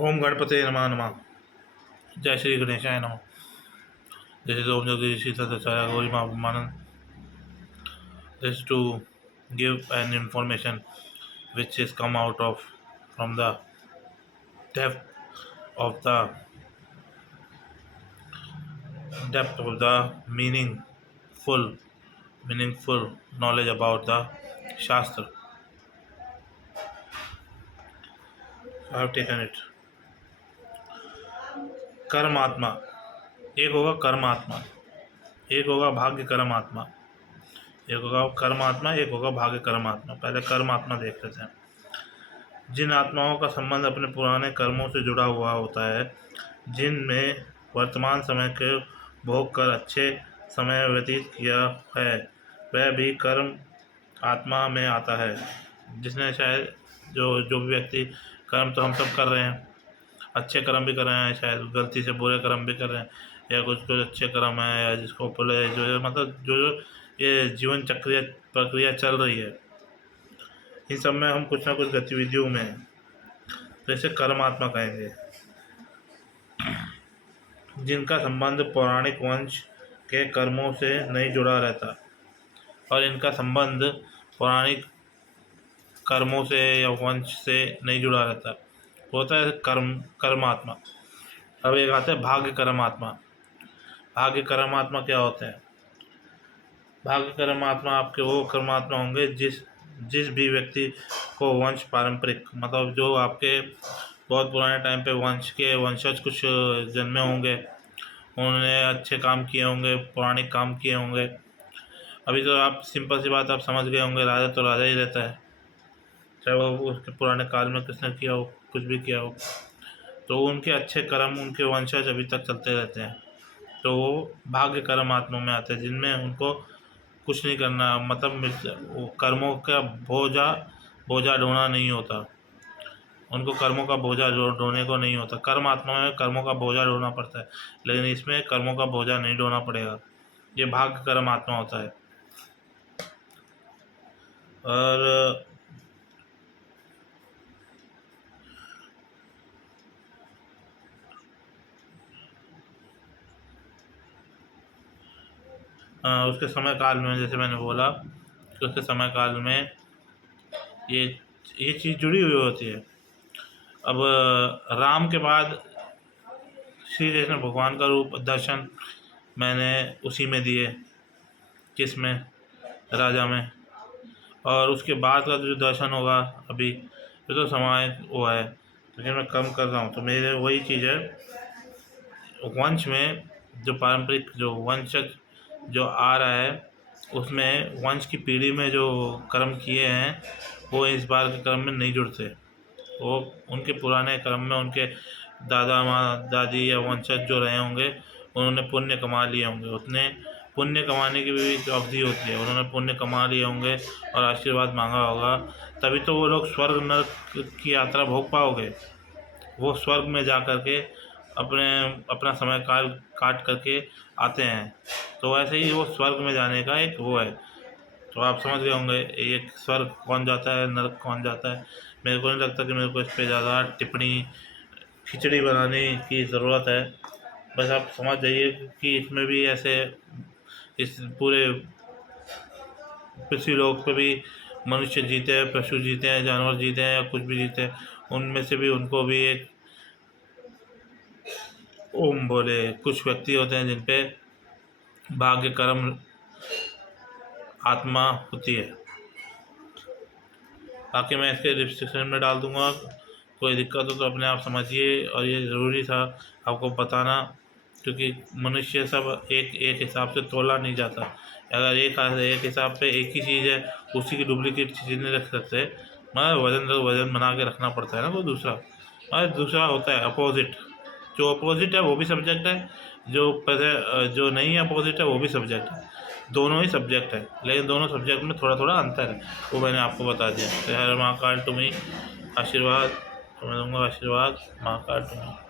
ओम गणपते नमः नमः। जय श्री गणेशाय नमः। This is Om Jagdish Sitacharya Gauri Mahamanand. This is to give an information which is come out of from the depth of the meaningful knowledge about the Shastra. So I have taken it. कर्म आत्मा, एक होगा कर्म आत्मा, एक होगा भाग्य कर्म आत्मा, एक होगा कर्म आत्मा, एक होगा भाग्य कर्म आत्मा। पहले कर्म आत्मा देख लेते हैं। जिन आत्माओं का संबंध अपने पुराने कर्मों से जुड़ा हुआ होता है, जिनमें वर्तमान समय के भोग कर अच्छे समय व्यतीत किया है, वह भी कर्म आत्मा में आता है। जिसने शायद जो जो भी व्यक्ति, कर्म तो हम सब कर रहे हैं, अच्छे कर्म भी कर रहे हैं, शायद गलती से बुरे कर्म भी कर रहे हैं, या कुछ कुछ अच्छे कर्म है, या जिसको बोले जो है मतलब जो जो ये जीवन चक्रीय प्रक्रिया चल रही है, इन सब में हम कुछ ना कुछ गतिविधियों में हैं, तो इसे कर्मात्मा कहेंगे। जिनका संबंध पौराणिक वंश के कर्मों से नहीं जुड़ा रहता, और इनका संबंध पौराणिक कर्मों से या वंश से नहीं जुड़ा रहता, होता है कर्मात्मा। अब एक आता है भाग्य कर्मात्मा। भाग्य कर्मात्मा क्या होते हैं? भाग्य कर्मात्मा आपके वो कर्मात्मा होंगे जिस भी व्यक्ति को वंश पारंपरिक, मतलब जो आपके बहुत पुराने टाइम पे वंशज कुछ जन्मे होंगे, उन्होंने अच्छे काम किए होंगे, पौराणिक काम किए होंगे। अभी तो आप सिंपल सी बात आप समझ गए होंगे, राजा तो राजा ही रहता है, चाहे वो उसके पुराने काल में किसने किया हो, कुछ भी किया हो, तो उनके अच्छे कर्म, उनके वंशज अभी तक चलते रहते हैं। तो वो भाग्य कर्म आत्मा में आते हैं, जिनमें उनको कुछ नहीं करना, मतलब कर्मों का बोझा ढोना नहीं होता, उनको कर्मों का बोझा ढोने को नहीं होता। कर्म आत्मा में कर्मों का बोझा ढोना पड़ता है, लेकिन इसमें कर्मों का बोझा नहीं ढोना पड़ेगा। ये भाग्य कर्म आत्मा होता है। और उसके समय काल में, जैसे मैंने बोला कि उसके समय काल में ये चीज़ जुड़ी हुई होती है। अब राम के बाद श्री कृष्ण भगवान का रूप दर्शन मैंने उसी में दिए, किस में? राजा में। और उसके बाद का जो दर्शन होगा अभी, ये तो समय वो है, लेकिन मैं कम कर रहा हूँ, तो मेरे वही चीज़ है। वंश में जो पारंपरिक जो वंशज जो आ रहा है, उसमें वंश की पीढ़ी में जो कर्म किए हैं, वो इस बार के कर्म में नहीं जुड़ते। वो उनके पुराने कर्म में उनके दादा माँ दादी या वंशज जो रहे होंगे, उन्होंने पुण्य कमा लिए होंगे। उतने पुण्य कमाने की भी एक अवधि होती है, उन्होंने पुण्य कमा लिए होंगे और आशीर्वाद मांगा होगा, तभी तो वो लोग स्वर्ग नरक की यात्रा भोग पाओगे। वो स्वर्ग में जा कर के अपना समय काल काट करके आते हैं। तो वैसे ही वो स्वर्ग में जाने का एक वो है। तो आप समझ गए होंगे एक स्वर्ग कौन जाता है, नरक कौन जाता है। मेरे को नहीं लगता कि मेरे को इस पर ज़्यादा टिप्पणी खिचड़ी बनाने की ज़रूरत है। बस आप समझ जाइए कि इसमें भी ऐसे इस पूरे पृथ्वी लोक पे भी मनुष्य जीते हैं, पशु जीते हैं, जानवर जीते हैं, या कुछ भी जीते हैं, उनमें से भी उनको भी एक ओम बोले कुछ व्यक्ति होते हैं जिन पे भाग्य कर्म आत्मा होती है। बाकी मैं इसके डिस्क्रिप्शन में डाल दूंगा, कोई दिक्कत हो तो अपने आप समझिए। और ये ज़रूरी था आपको बताना, क्योंकि मनुष्य सब एक हिसाब से तोला नहीं जाता। अगर एक हिसाब पे एक ही चीज़ है, उसी की डुप्लीकेट चीज़ नहीं रख सकते, मगर वजन बना के रखना पड़ता है ना। कोई दूसरा होता है अपोजिट। जो अपोजिट है वो भी सब्जेक्ट है, जो नहीं है अपोजिट है वो भी सब्जेक्ट है। दोनों ही सब्जेक्ट है, लेकिन दोनों सब्जेक्ट में थोड़ा थोड़ा अंतर है, वो मैंने आपको बता दिया। तो हर महाकाल तुम्हें आशीर्वाद, मैं दूँगा आशीर्वाद महाकाल तुम्हें।